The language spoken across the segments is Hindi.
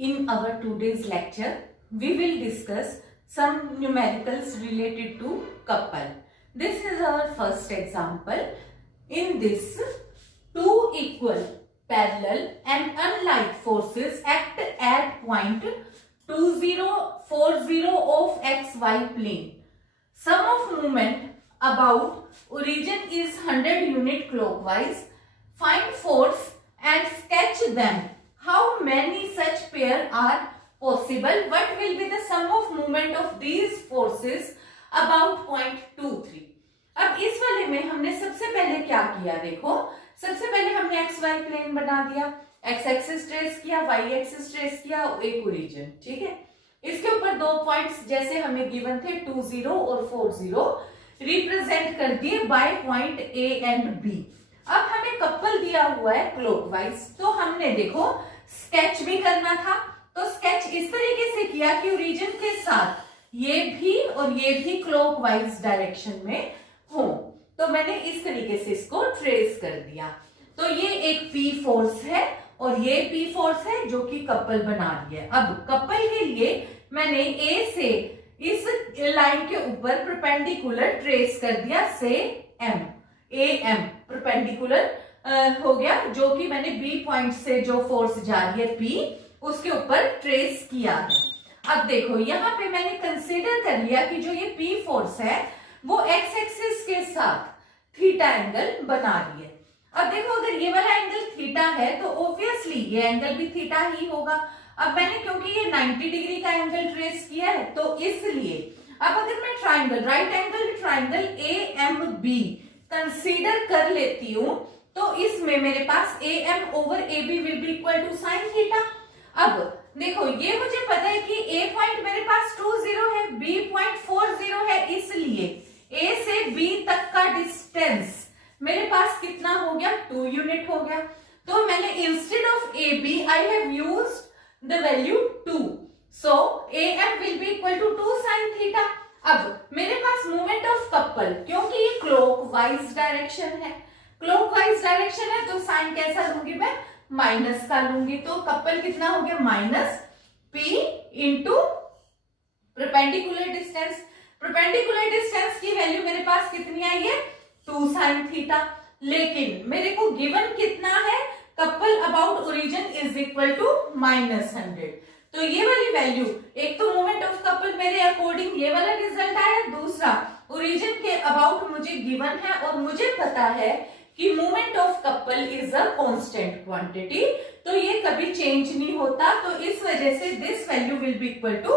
In our today's lecture, we will discuss some numericals related to couple. This is our first example. In this, two equal, parallel and unlike forces act at point 2040 of xy plane. Sum of moment about origin is 100 unit clockwise. Find force and sketch them. How many such pair are possible? What will be the sum of moment of these forces about point 23? अब इस वाले में हमने सबसे पहले क्या किया, देखो सबसे पहले हमने एक्स वाई प्लेन बना दिया, एक्स एक्सिस ट्रेस किया, वाई एक्सिस ट्रेस किया, एक ओरिजिन, ठीक है। इसके ऊपर दो पॉइंट्स जैसे हमें गिवन थे 20 और 40 रिप्रेजेंट कर दिए by point A and B. अब हमें कपल दिया हुआ है क्लॉकवाइज, तो हमने देखो स्केच भी करना था, तो स्केच इस तरीके से किया कि ओरिजिन के साथ ये भी और ये भी क्लॉकवाइज डायरेक्शन में हो, तो मैंने इस तरीके से इसको ट्रेस कर दिया। तो ये एक पी फोर्स है और ये पी फोर्स है जो कि कपल बना रही है। अब कपल के लिए मैंने ए से इस लाइन के ऊपर परपेंडिकुलर ट्रेस कर दिया से एम, ए एम परपेंडिकुलर हो गया, जो कि मैंने बी पॉइंट से जो फोर्स जा रही है पी उसके ऊपर ट्रेस किया है। अब देखो यहाँ पे मैंने कंसीडर कर लिया कि जो ये पी फोर्स है वो एक्स एक्सिस के साथ थीटा एंगल बना रही है। अब देखो अगर ये वाला एंगल थीटा है तो ऑब्वियसली ये एंगल भी थीटा ही होगा। अब मैंने क्योंकि ये 90 डिग्री का एंगल ट्रेस किया है तो इसलिए अब अगर मैं triangle right angle triangle A M B consider कर लेती हूं तो इसमें मेरे पास A M over A B will be equal to sine theta. अब देखो ये मुझे पता है कि ए पॉइंट मेरे पास 20 है, बी पॉइंट 40 है, इसलिए ए से बी तक का डिस्टेंस मेरे पास कितना हो गया, 2 यूनिट हो गया। तो मैंने instead of A B I have used the value 2, so A M will be equal to 2 sine theta. अब मेरे पास मोमेंट ऑफ कपल, क्योंकि ये क्लॉकवाइज डायरेक्शन है, क्लॉकवाइज डायरेक्शन है तो साइन कैसा लूंगी मैं, माइनस का लूंगी। तो कपल कितना हो गया, minus P into perpendicular distance. Perpendicular distance की वैल्यू मेरे पास कितनी आई है, 2 साइन थीटा। लेकिन मेरे को गिवन कितना है, couple about origin is equal to -100। तो ये वाली वैल्यू, एक तो मोमेंट ऑफ कपल मेरे अकॉर्डिंग ये वाला रिजल्ट आया, दूसरा ओरिजिन के अबाउट मुझे गिवन है और मुझे पता है कि moment of couple is a constant quantity, तो ये कभी चेंज नहीं होता। तो इस वजह से this value will be equal to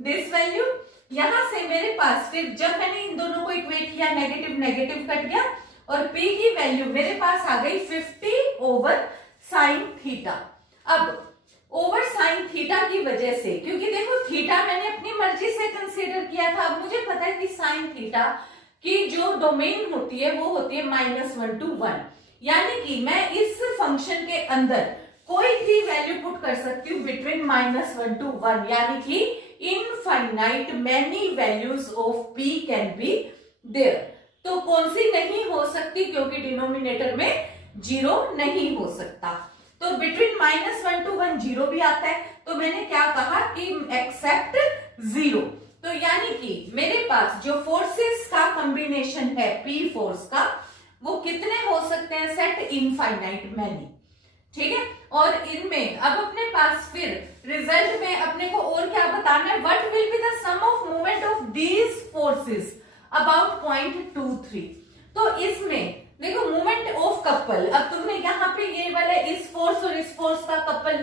this value. यहां से मेरे पास फिर जब मैंने इन दोनों को इक्वेट किया, नेगेटिव नेगेटिव कट गया और p की वैल्यू मेरे पास आ गई 50 ओवर साइन थीटा। अब ओवर साइन थीटा की वजह से, क्योंकि देखो थीटा मैंने अपनी मर्जी से कंसीडर किया था, अब मुझे पता है कि साइन थीटा की जो डोमेन होती है वो होती है -1 to 1, यानी कि मैं इस फंक्शन के अंदर कोई भी वैल्यू पुट कर सकती हूँ बिटवीन -1 to 1, यानी कि infinite many values of p can be there. तो कौन सी नहीं हो सकती, क्योंकि डिनोमिनेटर में 0 नहीं हो सकता। तो बिटवीन -1 to 1 0 भी आता है, तो मैंने क्या कहा कि एक्सेप्ट 0। तो यानी कि मेरे पास जो फोर्सेस का कॉम्बिनेशन है पी फोर्स का, वो कितने हो सकते हैं, सेट इनफाइनाइट मैनी, ठीक है। और इनमें अब अपने पास फिर रिजल्ट में अपने को और क्या बताना है, what will be the sum of moment of these forces about point 23। तो इसमें देखो मोमेंट ऑफ कपल, अब तुमने यहाँ पे ये वाले इस फोर्स और इस फोर्स का कपल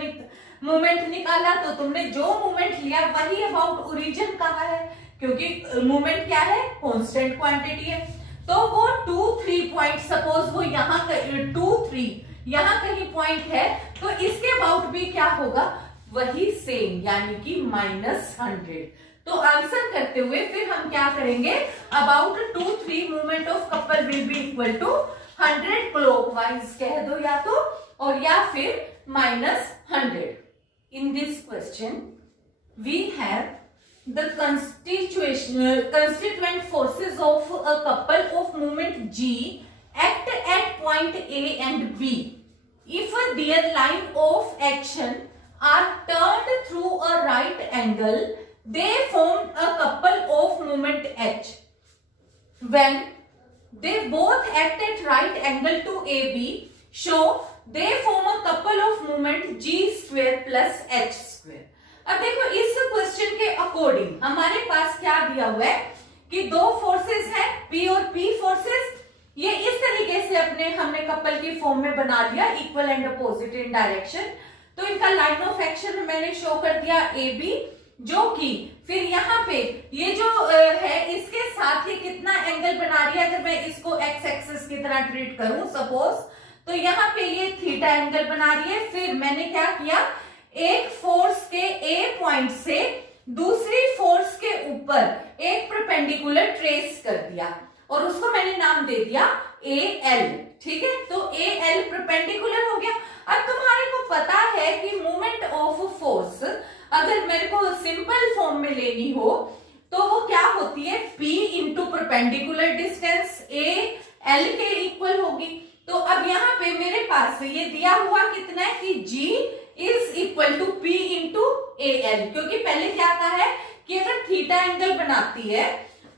मोमेंट निकाला, तो तुमने जो मोमेंट लिया वही अबाउट ओरिजिन कहा है, क्योंकि मोमेंट क्या है, कांस्टेंट क्वांटिटी है। तो वो 2-3 पॉइंट, सपोज वो यहाँ 2-3 यहाँ कहीं पॉइंट है, तो इसके अबाउट भी क्या होगा, वही सेम, यानी कि -100। तो आंसर करते हुए फिर हम क्या करेंगे, about 2-3 moment of couple will be equal to 100 clockwise कह दो या तो, और या फिर -100। In this question, we have the constituent forces of a couple of moment G act at point A and B. If their line of action are turned angle, they formed a couple of moment H. When they both act at right angle to AB, so they form a couple of moment G square plus H square. अब देखो इस क्वेश्चन के अकॉर्डिंग हमारे पास क्या दिया हुआ है कि दो फोर्सेस हैं P और P फोर्सेस, ये इस तरीके से अपने हमने कपल की फॉर्म में बना लिया, equal and opposite in direction. तो इनका लाइन ऑफ एक्शन मैंने शो कर दिया AB, जो कि फिर यहाँ पे ये जो है इसके साथ ही कितना एंगल बना रही है, अगर मैं इसको एक्स एक्सिस की तरह ट्रीट करूं सपोज, तो यहाँ पे ये थीटा एंगल बना रही है। फिर मैंने क्या किया, एक फोर्स के ए पॉइंट से दूसरी फोर्स के ऊपर एक परपेंडिकुलर ट्रेस कर दिया और उसको मैंने नाम दे दिया AL, ठीक है। तो AL परपेंडिकुलर हो गया। अब तुम्हारे को पता है कि मोमेंट ऑफ फोर्स अगर मेरे को सिंपल फॉर्म में लेनी हो तो वो क्या होती है, P into perpendicular distance AL के इक्वल होगी। तो अब यहाँ पे मेरे पास ये दिया हुआ कितना है कि G is equal to P into AL, क्योंकि पहले क्या आता है कि अगर थीटा एंगल बनाती है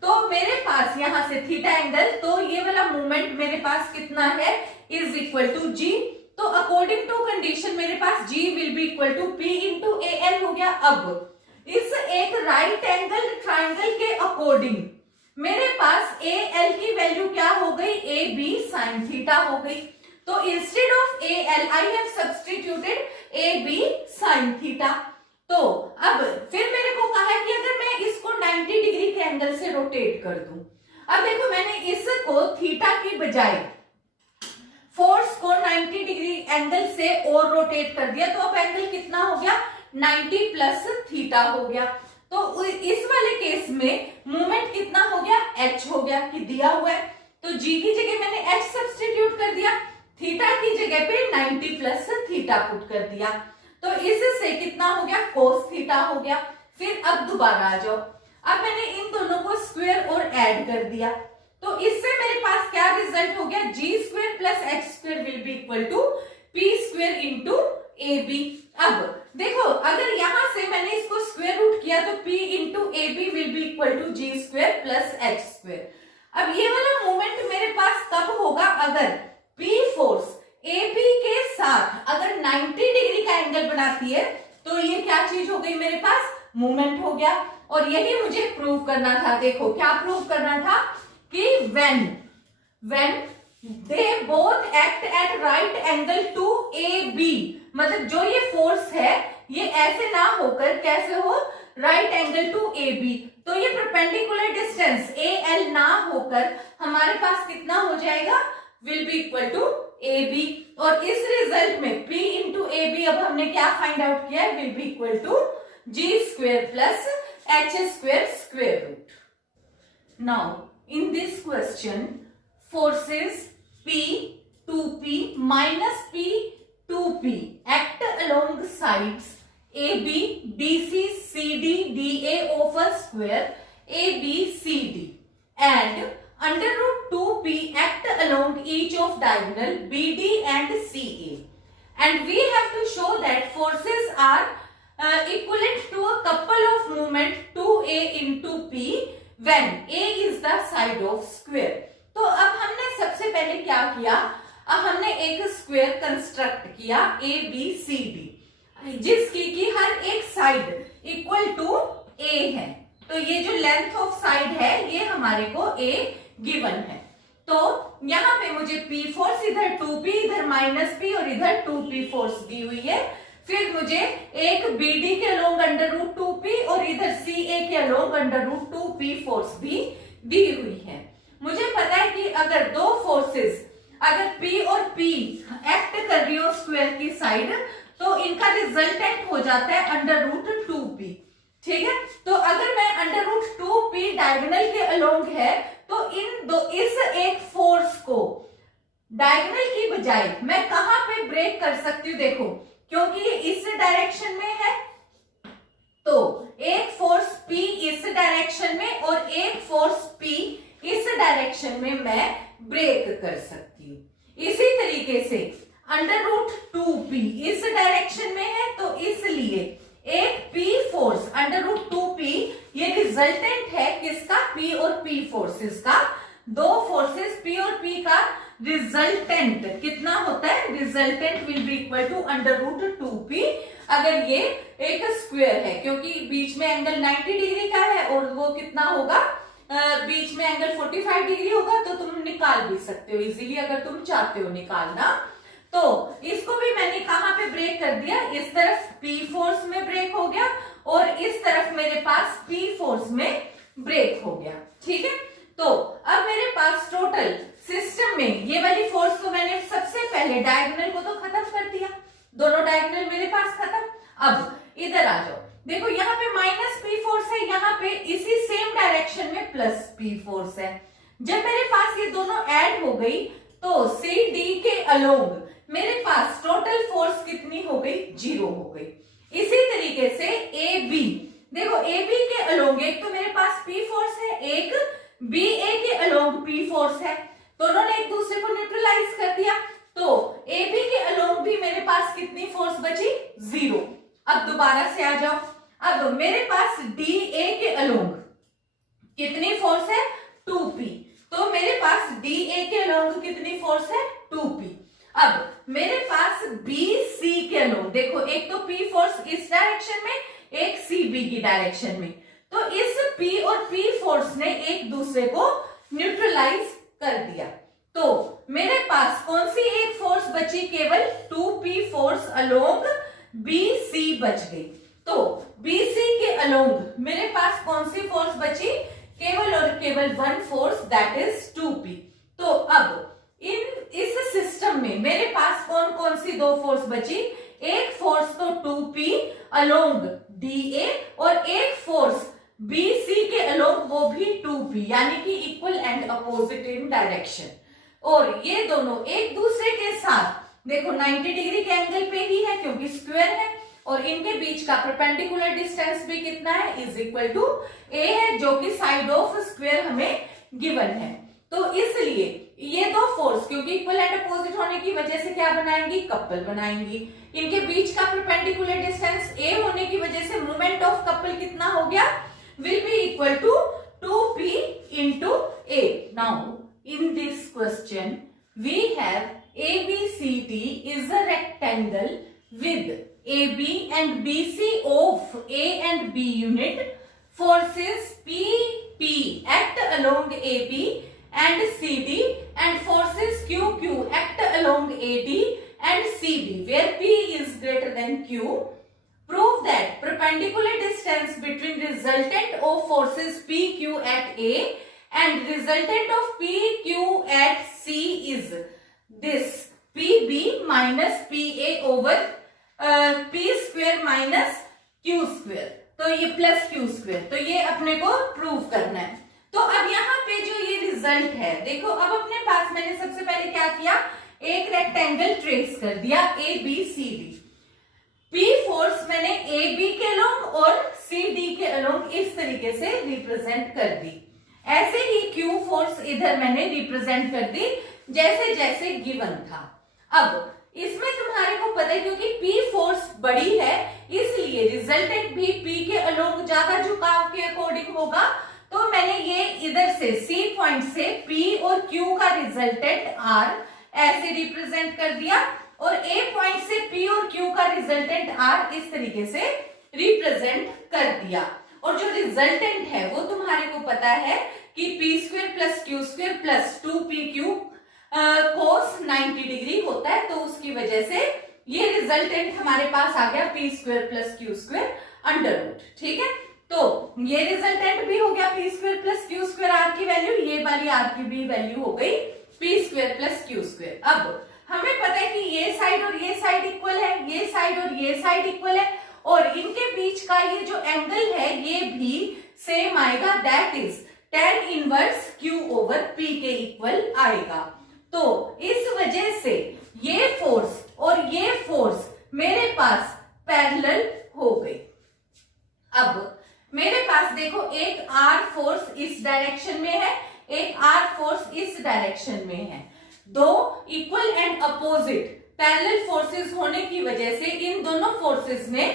तो मेरे पास यहां से थीटा एंगल, तो ये वाला मोमेंट मेरे पास कितना है, इज इक्वल टू G। तो अकॉर्डिंग टू कंडीशन मेरे पास G will be equal to P into AL हो गया। अब इस एक राइट एंगल ट्राइंगल के अकॉर्डिंग मेरे पास AL की वैल्यू क्या हो गई, AB sin थीटा हो गई। तो instead of AL I have substituted AB sin theta. तो अब फिर मेरे को कहा है कि अगर मैं इसको 90 डिग्री के एंगल से रोटेट कर दूं, अब देखो मैंने इसको थीटा की बजाय फोर्स को 90 डिग्री एंगल से और रोटेट कर दिया, तो अब एंगल कितना हो गया, 90 प्लस थीटा हो गया। तो इस वाले केस में मोमेंट कितना हो गया, H हो गया, कि दिया हुआ है। तो G की जगह मैंने H सब्स्टिट्यूट कर दिया, थीटा की जगह पे 90 प्लस थीटा पुट कर दिया। तो इससे कितना हो गया, कोस थीटा हो गया। फिर अब दोबारा आ जाओ, अब मैंने इन दोनों को स्क्वायर और ऐड कर दिया, तो इससे मेरे पास क्या रिजल्ट हो गया, G square plus H square will be equal to P square into AB। अब देखो अगर यहां से मैंने इसको स्क्वायर रूट किया तो P into AB will be equal to G square plus H square. अब ये वाला मोमेंट मेरे पास तब होगा अगर P फोर्स AB के साथ अगर 90 डिग्री का एंगल बनाती है, तो ये क्या चीज हो गई, मेरे पास मोमेंट हो गया। और यही मुझे प्रूव करना था। देखो क्या प्रूव करना था कि when they both act at right angle to AB, मतलब जो ये फोर्स है ये ऐसे ना होकर कैसे हो, राइट एंगल टू AB, तो ये परपेंडिकुलर डिस्टेंस AL ना होकर हमारे पास कितना हो जाएगा, will be equal to AB। और इस रिजल्ट में P इंटू AB अब हमने क्या फाइंड आउट किया है, will be equal to G square plus H square square root. Now in this question forces P 2P minus P 2P act along sides AB, BC, CD, DA of a square ABCD and under root 2P act along each of diagonal BD and CA, and we have to show that forces are equivalent to a couple of moment 2A into P when A is the side of square। तो अब हमने सबसे पहले क्या किया, अब हमने एक स्क्वायर कंस्ट्रक्ट किया ABCD, जिसकी की हर एक साइड इक्वल टू A है। तो ये जो लेंथ ऑफ साइड है ये हमारे को A गिवन है। तो यहाँ पे मुझे P फोर्स इधर 2P, इधर माइनस P और इधर 2P फोर्स दी हुई है। फिर मुझे एक BD के अलोंग अंडर रूट 2P और इधर CA के along under root 2P force भी दी हुई है। मुझे पता है कि अगर दो फोर्सेस अगर P और P एक्ट कर रही हो स्क्वायर की साइड, तो इनका रिजल्टेंट हो जाता है अंडर रूट 2P, ठीक है। तो अगर मैं अंडर रूट 2P डायगोनल के अलोंग है, तो इस एक फोर्स को डायगोनल की बजाय मैं कहां पे ब्रेक कर सकती हूँ, देखो क्योंकि ये इस डायरेक्शन में है, तो एक फोर्स P इस डायरेक्शन में और एक फोर्स P इस डायरेक्शन में मैं ब्रेक कर सकती हूँ। इसी तरीके से अंडर रूट 2P इस डायरेक्शन में है, तो इसलिए एक P फोर्स अंडर रिजल्टेंट है किसका, P और P फोर्सेस का, दो फोर्सेस P और P का रिजल्टेंट कितना होता है, resultant will be equal to √2p। अगर ये एक स्क्वायर है, क्योंकि बीच में एंगल 90 डिग्री का है और वो कितना होगा, बीच में एंगल 45 डिग्री होगा, तो तुम निकाल भी सकते हो इजीली अगर तुम चाहते हो निकालना। तो इसको भी मैंने कहां पे ब्रेक कर दिया, इस तरफ P फोर्स में ब्रेक हो गया और इस तरफ मेरे पास P फोर्स में ब्रेक हो गया, ठीक है। तो अब मेरे पास टोटल सिस्टम में ये वाली फोर्स को मैंने सबसे पहले डायगोनल को तो खत्म कर दिया, दोनों डायगोनल मेरे पास खत्म। अब इधर आ जाओ, देखो यहाँ पे -P फोर्स है, यहाँ पे इसी सेम डायरेक्शन में +P फोर्स है। जब मेरे पास ये दोनों ऐड हो गई तो CD के अलोंग मेरे पास टोटल फोर्स कितनी हो गई, 0 हो गई। इसी तरीके से AB, देखो AB के अलोंग एक तो मेरे पास P फोर्स है, एक BA के अलोंग P फोर्स है, दोनों ने एक दूसरे को न्यूट्रलाइज कर दिया, तो AB के अलोंग भी मेरे पास कितनी फोर्स बची, 0। अब दोबारा से आ जाओ, अब मेरे पास DA के अलोंग कितनी फोर्स है, 2p, तो मेरे पास DA के अलोंग कितनी फोर्स है, 2p। अब मेरे पास BC के अलोंग, देखो एक तो P फोर्स इस डायरेक्शन में, एक CB की डायरेक्शन में, तो इस P और P फोर्स ने एक दूसरे को न्यूट्रलाइज कर दिया। तो मेरे पास कौन सी एक फोर्स बची, केवल 2p फोर्स अलोंग BC बच गई। तो BC के अलोंग मेरे पास कौन सी फोर्स बची, केवल और केवल one force, that is 2p। तो अब इस सिस्टम में मेरे पास कौन कौन सी दो फोर्स बची, एक फोर्स तो 2p अलोंग DA और एक फोर्स BC के अलोंग वो भी 2p, यानी कि equal and opposite in direction. और ये दोनों एक दूसरे के साथ देखो 90 डिग्री के एंगल पे ही है क्योंकि स्क्वायर है, और इनके बीच का परपेंडिकुलर डिस्टेंस भी कितना है, इज इक्वल टू a है, जो कि साइड ऑफ स्क्वायर हमें गिवन है। तो इसलिए ये दो फोर्स क्योंकि इक्वल एंड अपोजिट होने की वजह से क्या बनाएंगी, कपल बनाएंगी। इनके बीच का परपेंडिकुलर डिस्टेंस a होने की वजह से मोमेंट ऑफ कपल कितना हो गया, will be equal to 2p into a. Now in this question we have ABCD is a rectangle with AB and BC of A and B unit, forces PP act along AB and CD and forces QQ act along AD and CB where P is greater than Q. Prove that perpendicular distance between resultant of forces PQ at A and resultant of PQ at C is this PB minus PA over P square minus Q square, तो ये प्लस Q square, तो ये अपने को प्रूव करना है। तो अब यहाँ पे जो ये रिजल्ट है, देखो अब अपने पास मैंने सबसे पहले क्या किया, एक रेक्टेंगल ट्रेस कर दिया ABCD, P फोर्स मैंने AB के अलोंग और CD के अलोंग इस तरीके से रिप्रेजेंट कर दी। ऐसे ही Q फोर्स इधर मैंने रिप्रेजेंट कर दी जैसे जैसे गिवन था। अब इसमें तुम्हारे को पता है क्योंकि P फोर्स बड़ी है इसलिए रिजल्टेंट भी P के अलोंग ज्यादा झुकाव के अकॉर्डिंग होगा, तो मैंने ये इधर से C पॉइंट से P और Q का रिजल्टेंट R ऐसे रिप्रेजेंट कर दिया और A पॉइंट से P और Q का रिजल्टेंट R इस तरीके से रिप्रेजेंट कर दिया। और जो रिजल्टेंट है वो तुम्हारे को पता है कि P square plus Q square plus 2PQ कोस 90 डिग्री होता है, तो उसकी वजह से ये रिजल्टेंट हमारे पास आ गया P square plus Q square under root, ठीक है। तो ये रिजल्टेंट भी हो गया P square plus Q square R की वैल्यू, ये वाली R की भी वैल्यू हो गई P square plus Q square. अब हमें पता है कि ये साइड और ये साइड इक्वल है, ये साइड और ये साइड इक्वल है, और इनके बीच का ये जो एंगल है ये भी सेम आएगा, that is tan inverse Q over P के इक्वल आएगा। तो इस वजह से ये फोर्स और ये फोर्स मेरे पास पैरेलल हो गई। अब मेरे पास देखो एक R फोर्स इस डायरेक्शन में है, एक R फोर्स इस डायरेक्शन में है, दो equal and opposite parallel forces होने की वजह से इन दोनों फोर्सेस ने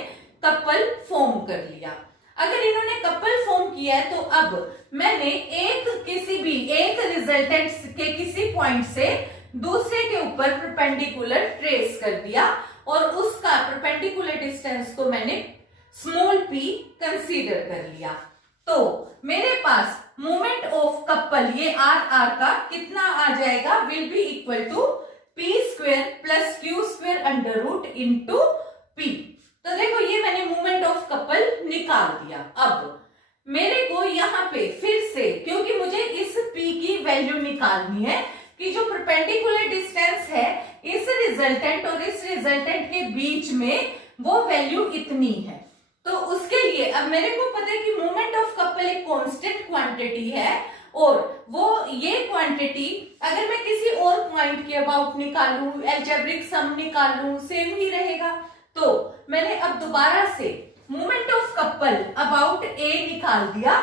कपल फॉर्म कर लिया। अगर इन्होंने कपल फॉर्म किया है तो अब मैंने एक रिजल्टेंट के किसी पॉइंट से दूसरे के ऊपर परपेंडिकुलर ट्रेस कर दिया और उसका परपेंडिकुलर डिस्टेंस को मैंने स्मॉल p कंसीडर कर लिया। तो मेरे पास मोमेंट ऑफ कपल ये r का कितना आ जाएगा, will be equal to p square plus q square under root into p। तो देखो ये मैंने मोमेंट ऑफ कपल निकाल दिया। अब मेरे को यहाँ पे फिर से, क्योंकि मुझे इस p की वैल्यू निकालनी है कि जो परपेंडिकुलर डिस्टेंस है इस रिजल्टेंट और इस रिजल्टेंट के बीच में वो वैल्यू इतनी है। तो उसके लिए अब मेरे को पता है कि मोमेंट ऑफ कपल एक कांस्टेंट क्वांटिटी है और वो ये क्वांटिटी अगर मैं किसी और पॉइंट के अबाउट निकालूं, एल्जेब्रिक सम निकालूं, सेम ही रहेगा। तो मैंने अब दोबारा से मोमेंट ऑफ कपल अबाउट ए निकाल दिया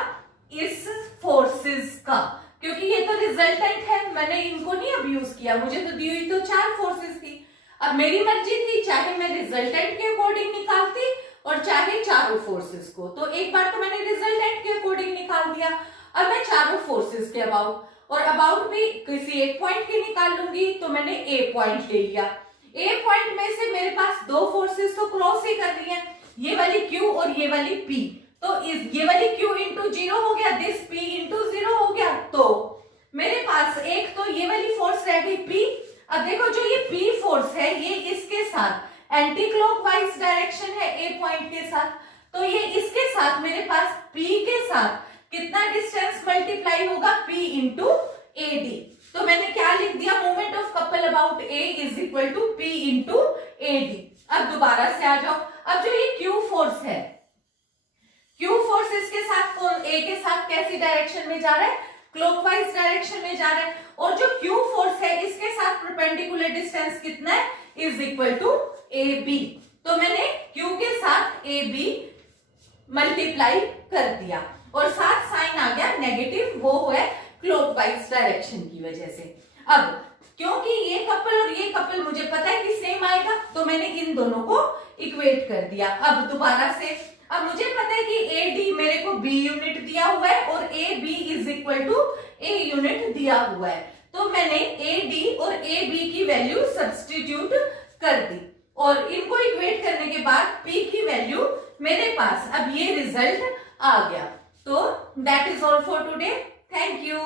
इस फोर्सेस का, क्योंकि ये तो रिजल्टेंट है, मैंने इनको नहीं अब यूज किया, मुझे तो दी हुई तो 4 फोर्सेस थी। अब मेरी मर्जी थी, चाहे मैं रिजल्टेंट के अकॉर्डिंग निकालती और चाहे चारों फोर्सेस को। तो एक बार तो मैंने रिजल्टेंट के अकॉर्डिंग निकाल दिया, अब मैं चारों फोर्सेस के अबाउट, और अबाउट भी किसी एक पॉइंट के निकाल लूंगी। तो मैंने ए पॉइंट ले लिया। ए पॉइंट में से मेरे पास 2 फोर्सेस तो क्रॉस ही कर रही है, ये वाली Q और ये वाली P। तो ये वाली Q इंटू 0 हो गया, दिस P इंटू 0 हो गया। तो मेरे पास एक तो ये वाली फोर्स रह गई P। अब देखो जो ये P फोर्स है ये इसके साथ एंटी क्लॉकवाइज डायरेक्शन है ए पॉइंट के साथ, तो ये इसके साथ मेरे पास P के साथ कितना डिस्टेंस मल्टीप्लाई होगा, P इंटू AD। तो मैंने क्या लिख दिया, moment of couple about A is equal to P into AD। अब दोबारा से आ जाओ, अब जो ये Q फोर्स है, Q फोर्स इसके साथ A के साथ कैसी डायरेक्शन में जा रहा है, क्लॉकवाइज डायरेक्शन में जा रहा है, और जो Q फोर्स है इसके साथ परपेंडिकुलर डिस्टेंस कितना है, इज इक्वल टू AB। तो मैंने Q के साथ AB मल्टीप्लाई कर दिया और साथ साइन आ गया नेगेटिव, वो है क्लॉकवाइज डायरेक्शन की वजह से। अब क्योंकि ये कपल और ये कपल मुझे पता है कि सेम आएगा, तो मैंने इन दोनों को इक्वेट कर दिया। अब दोबारा से, अब मुझे पता है कि AD मेरे को B यूनिट दिया हुआ है और AB is equal to A unit दिया हुआ है, तो मैंने AD और AB की वैल्यू सब्स्टिट्यूट कर दी और इनको इक्वेट करने के बाद P की वैल्यू मेरे पास अब ये रिजल्ट आ गया। तो that is all for today, thank you.